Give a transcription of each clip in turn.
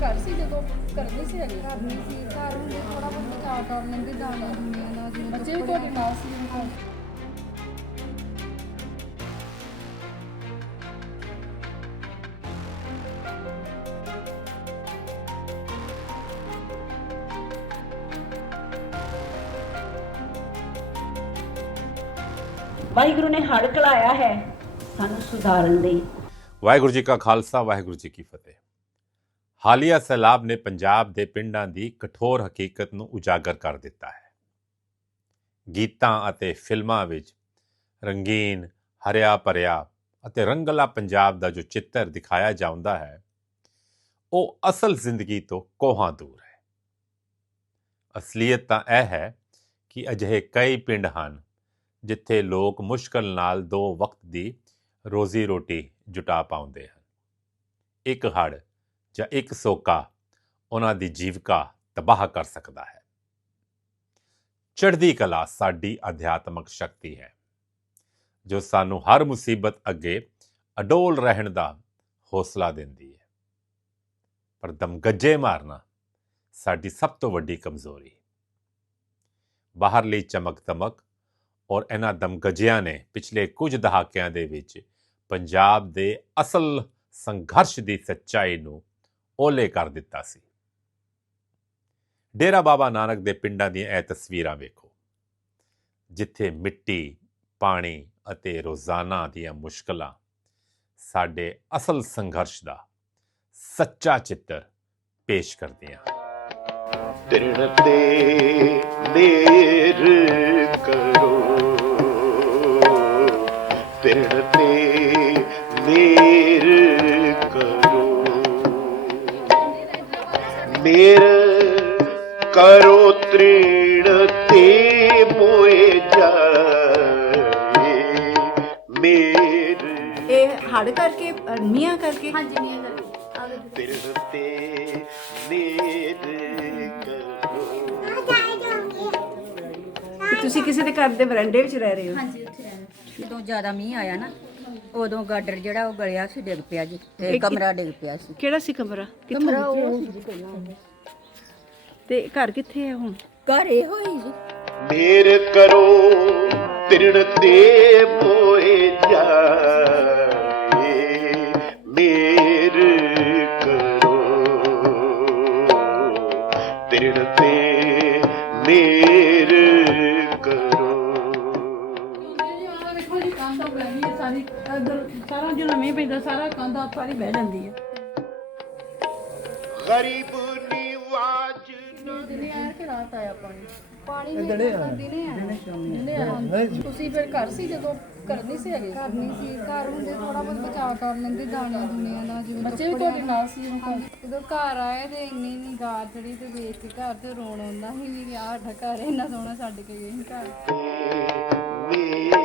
ਘਰ ਸੀ ਜਦੋਂ ਘਰ ਨਹੀਂ ਸੀ ਹੈਗੇ ਘਰ ਨਹੀਂ ਸੀ ਘਰ ਹੁੰਦੇ ਥੋੜਾ ਬਹੁਤ ਬਚਾਅ ਕਰ ਲੈਂਦੇ ਦਾਣੇ ਦੁਨੀਆਂ ਦਾ ਜਿਵੇਂ ਬੱਚੇ ਵੀ ਤੁਹਾਡੇ ਨਾਲ ਸੀ ਉਹਨਾਂ ਕੋਲ ਵਾਹਿਗੁਰੂ ਨੇ ਹੜ ਕਲਾਇਆ ਹੈ ਸਾਨੂੰ ਸੁਧਾਰਨ ਲਈ ਵਾਹਿਗੁਰੂ ਜੀ ਕਾ ਖਾਲਸਾ ਵਾਹਿਗੁਰੂ ਜੀ ਕੀ ਫਤਿਹ ਹਾਲੀਆ ਸੈਲਾਬ ਨੇ ਪੰਜਾਬ ਦੇ ਪਿੰਡਾਂ ਦੀ ਕਠੋਰ ਹਕੀਕਤ ਨੂੰ ਉਜਾਗਰ ਕਰ ਦਿੱਤਾ ਹੈ। ਗੀਤਾਂ ਅਤੇ ਫਿਲਮਾਂ ਵਿੱਚ ਰੰਗੀਨ ਹਰਿਆ ਭਰਿਆ ਅਤੇ ਰੰਗਲਾ ਪੰਜਾਬ ਦਾ ਜੋ ਚਿੱਤਰ ਦਿਖਾਇਆ ਜਾਂਦਾ ਹੈ, ਉਹ ਅਸਲ ਜ਼ਿੰਦਗੀ ਤੋਂ ਕੋਹਾਂ ਦੂਰ ਹੈ। ਅਸਲੀਅਤ ਤਾਂ ਇਹ ਹੈ ਕਿ ਅਜਿਹੇ ਕਈ ਪਿੰਡ ਹਨ ਜਿੱਥੇ ਲੋਕ ਮੁਸ਼ਕਲ ਨਾਲ ਦੋ ਵਕਤ ਦੀ ਰੋਜ਼ੀ ਰੋਟੀ ਜੁਟਾ ਪਾਉਂਦੇ ਹਨ। ਇੱਕ ਹੜ ਜਾਂ ਇੱਕ ਸੋਕਾ ਉਹਨਾਂ ਦੀ ਜੀਵਿਕਾ ਤਬਾਹ ਕਰ ਸਕਦਾ ਹੈ। ਚੜ੍ਹਦੀ ਕਲਾ ਸਾਡੀ ਅਧਿਆਤਮਕ ਸ਼ਕਤੀ ਹੈ, ਜੋ ਸਾਨੂੰ ਹਰ ਮੁਸੀਬਤ ਅੱਗੇ ਅਡੋਲ ਰਹਿਣ ਦਾ ਹੌਸਲਾ ਦਿੰਦੀ ਹੈ। ਪਰ ਦਮਗੱਜੇ ਮਾਰਨਾ ਸਾਡੀ ਸਭ ਤੋਂ ਵੱਡੀ ਕਮਜ਼ੋਰੀ ਬਾਹਰਲੀ ਚਮਕ ਦਮਕ ਔਰ ਇਹਨਾਂ ਦਮਗਜਿਆਂ ਨੇ ਪਿਛਲੇ ਕੁਝ ਦਹਾਕਿਆਂ ਦੇ ਵਿੱਚ ਪੰਜਾਬ ਦੇ ਅਸਲ ਸੰਘਰਸ਼ ਦੀ ਸੱਚਾਈ ਨੂੰ ਓਲੇ ਕਰ ਦਿੱਤਾ ਸੀ। ਡੇਰਾ ਬਾਬਾ ਨਾਨਕ ਦੇ ਪਿੰਡਾਂ ਦੀਆਂ ਇਹ ਤਸਵੀਰਾਂ ਵੇਖੋ। ਜਿੱਥੇ ਮਿੱਟੀ, ਪਾਣੀ ਅਤੇ ਰੋਜ਼ਾਨਾ ਦੀਆਂ ਮੁਸ਼ਕਲਾਂ ਸਾਡੇ ਅਸਲ ਸੰਘਰਸ਼ ਦਾ ਸੱਚਾ ਚਿੱਤਰ ਪੇਸ਼ ਕਰਦੀਆਂ ਹਨ। ਤਿਰਣ ਤੇ ਮੇਰ ਕਰੋ ਤਿਰਣ ਮੇਰ ਕਰੋ ਤ੍ਰਿਣ ਤੇ ਮੋਏ ਜਾਏ ਮੇਰ। ਇਹ ਹੜ ਕਰਕੇ ਮੀਂਹਾਂ ਕਰਕੇ? ਹਾਂਜੀ ਆਹ ਦੇਖੋ। ਤਿਰਣ ਤੇ ਮੇਰ ਕਰੋ। ਤੁਸੀਂ ਕਿਸੇ ਦੇ ਘਰ ਦੇ ਵਰੰਡੇ ਵਿੱਚ ਰਹਿ ਰਹੇ ਹੋ? ਹਾਂਜੀ ਉੱਥੇ ਰਹਿਣਾ ਜਦੋਂ ਜ਼ਿਆਦਾ ਮੀਂਹ ਆਇਆ ਨਾ ਉਦੋਂ ਗਾਡਰ ਜਿਹੜਾ ਉਹ ਗਲਿਆ ਸੀ ਡਿੱਗ ਪਿਆ ਜੀ। ਤੇ ਕਮਰਾ ਡਿੱਗ ਪਿਆ ਸੀ। ਕਿਹੜਾ ਸੀ ਕਮਰਾ? ਕਮਰਾ ਉਹ ਤੇ ਘਰ ਕਿੱਥੇ ਹੈ ਹੁਣ? ਘਰ ਇਹੋ ਹੀ ਜੀ। ਮੇਰ ਕਰੋ ਤਿਰਣ ਤੇ ਮੋਏ ਜਾਏ। ਮੇਰ ਕਰੋ ਤਿਰਣ ਤੇ ਮੇਰ ਜੀ ਸਾਰੀ ਮੀਂਹ ਪੈਂਦਾ ਸਾਰਾ ਕੰਧ ਸਾਰੀ ਬਹਿ ਜਾਂਦੀ ਹੈ ਗਰੀਬ ਦਿਨੇ ਆਇਆ ਕਿ ਰਾਤ ਆਇਆ ਪਾਣੀ ਪਾਣੀ ਨਹੀਂ ਦਿਨੇ ਆਇਆ ਦਿਨੇ ਆਇਆ ਤੁਸੀਂ ਫਿਰ ਘਰ ਸੀ ਜਦੋਂ? ਘਰ ਨਹੀਂ ਸੀ ਹੈਗੇ? ਘਰ ਨਹੀਂ ਸੀ। ਘਰ ਹੁੰਦੇ ਥੋੜਾ ਬਹੁਤ ਬਚਾਅ ਕਰ ਲੈਂਦੇ ਦਾਣੇ ਦੁਨੀਆਂ ਦਾ ਜਿਵੇਂ ਬੱਚੇ ਵੀ ਤੁਹਾਡੇ ਨਾਲ ਸੀ ਕੋਲ ਜਦੋਂ ਘਰ ਆਏ ਤੇ ਇੰਨੀ ਨੀ ਗਾਰ ਚੜੀ ਤੇ ਵੇਖ ਕੇ ਘਰ ਤੇ ਰੋਣ ਆਉਂਦਾ ਸੀ ਵੀ ਸਾਡਾ ਘਰ ਇੰਨਾ ਸੋਹਣਾ ਛੱਡ ਕੇ ਗਏ ਸੀ ਘਰ। ਮੇਰ ਕਰੋ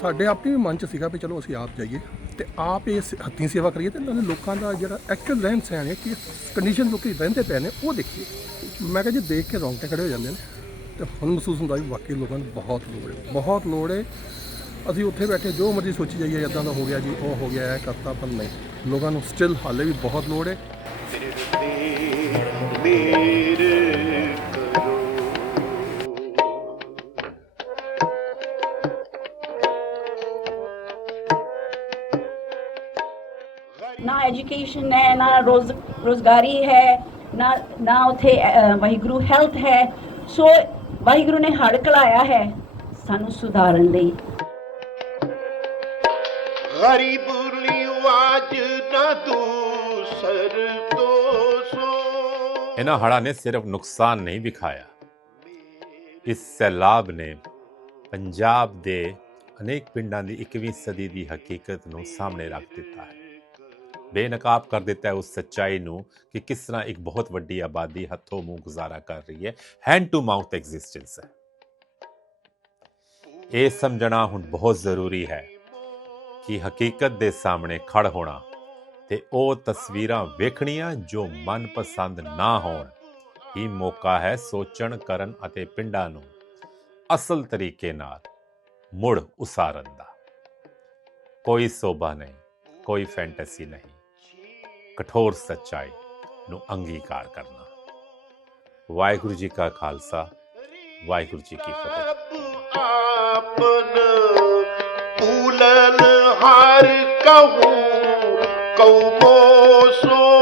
ਸਾਡੇ ਆਪਣੇ ਵੀ ਮਨ ਚ ਸੀਗਾ ਵੀ ਚਲੋ ਅਸੀਂ ਆਪ ਜਾਈਏ ਤੇ ਆਪ ਇਸ ਹੱਥੀਂ ਸੇਵਾ ਕਰੀਏ ਤੇ ਨਾਲੇ ਲੋਕਾਂ ਦਾ ਜਿਹੜਾ ਐਕਚੁਅਲ ਰਹਿਣ ਸਹਿਣ ਹੈ ਕਿ ਕੰਡੀਸ਼ਨ ਲੋਕੀ ਰਹਿੰਦੇ ਪਏ ਨੇ, ਉਹ ਦੇਖੀਏ। ਮੈਂ ਕਿਹਾ ਜੀ ਦੇਖ ਕੇ ਰੌਂਗਟੇ ਖੜੇ ਹੋ ਜਾਂਦੇ ਨੇ, ਤੇ ਹੁਣ ਮਹਿਸੂਸ ਹੁੰਦਾ ਵੀ ਵਾਕਈ ਲੋਕਾਂ ਨੂੰ ਬਹੁਤ ਲੋੜ ਹੈ, ਬਹੁਤ ਲੋੜ ਹੈ। ਅਸੀਂ ਉੱਥੇ ਬੈਠੇ, ਜੋ ਮਰਜ਼ੀ ਸੋਚੀ ਜਾਈਏ ਇਦਾਂ ਦਾ ਹੋ ਗਿਆ ਜੀ, ਉਹ ਹੋ ਗਿਆ, ਇਹ ਕਰਤਾ, ਪਰ ਨਹੀਂ। ਲੋਕਾਂ ਨੂੰ ਸਟਿਲ ਹਾਲੇ ਵੀ ਬਹੁਤ ਲੋੜ ਹੈ। ਤੇਰੇ ਨਾ ਐਜੂਕੇਸ਼ਨ ਹੈ ਨਾ ਰੋਜ਼ ਰੋਜ਼ਗਾਰੀ ਹੈ ਨਾ ਨਾ ਉਥੇ ਵਾਹਿਗੁਰੂ ਹੈਲਥ ਹੈ। ਸੋ ਵਾਹਿਗੁਰੂ ਨੇ ਹੜ ਕਲਾਇਆ ਹੈ ਸਾਨੂੰ ਸੁਧਾਰਨ ਲਈ। ਗਰੀਬ ਲਿਵਾਜ ਨਾ ਦੂਸਰ ਤੋਂ ਸੋ। ਇਹਨਾਂ ਹੜ੍ਹਾਂ ਨੇ ਸਿਰਫ ਨੁਕਸਾਨ ਨਹੀਂ ਵਿਖਾਇਆ। ਇਸ ਸੈਲਾਬ ਨੇ ਪੰਜਾਬ ਦੇ ਅਨੇਕ ਪਿੰਡਾਂ ਦੀ 21ਵੀਂ ਸਦੀ ਦੀ ਹਕੀਕਤ ਨੂੰ ਸਾਹਮਣੇ ਰੱਖ ਦਿੱਤਾ ਹੈ। ਬੇਨਕਾਬ ਕਰ ਦਿੱਤਾ ਹੈ ਉਸ ਸੱਚਾਈ ਨੂੰ ਕਿ ਕਿਸ ਤਰ੍ਹਾਂ ਇੱਕ ਬਹੁਤ ਵੱਡੀ ਆਬਾਦੀ ਹੱਥੋਂ ਮੂੰਹ ਗੁਜ਼ਾਰਾ ਕਰ ਰਹੀ ਹੈ ਹੈਂਡ ਟੂ ਮਾਊਥ ਐਗਜ਼ਿਸਟੈਂਸ ਹੈ ਇਹ ਸਮਝਣਾ ਹੁਣ ਬਹੁਤ ਜ਼ਰੂਰੀ ਹੈ ਕਿ ਹਕੀਕਤ ਦੇ ਸਾਹਮਣੇ ਖੜ ਹੋਣਾ ਤੇ ਉਹ ਤਸਵੀਰਾਂ ਵੇਖਣੀਆਂ ਜੋ ਮਨਪਸੰਦ ਨਾ ਹੋਣ ਹੀ ਮੌਕਾ ਹੈ ਸੋਚਣ ਕਰਨ ਅਤੇ ਪਿੰਡਾਂ ਨੂੰ ਅਸਲ ਤਰੀਕੇ ਨਾਲ ਮੁੜ ਉਸਾਰਨ ਦਾ ਕੋਈ ਸੋਭਾ ਨਹੀਂ ਕੋਈ ਫੈਂਟਸੀ ਨਹੀਂ ਕਠੋਰ ਸੱਚਾਈ ਨੂੰ ਅੰਗੀਕਾਰ ਕਰਨਾ ਵਾਹਿਗੁਰੂ ਜੀ ਕਾ ਖਾਲਸਾ ਵਾਹਿਗੁਰੂ ਜੀ ਕੀ ਫਤਿਹ ਆਪਨ ਪੂਲਨ ਹਰ ਕਹੂੰ ਕਉ ਸੋ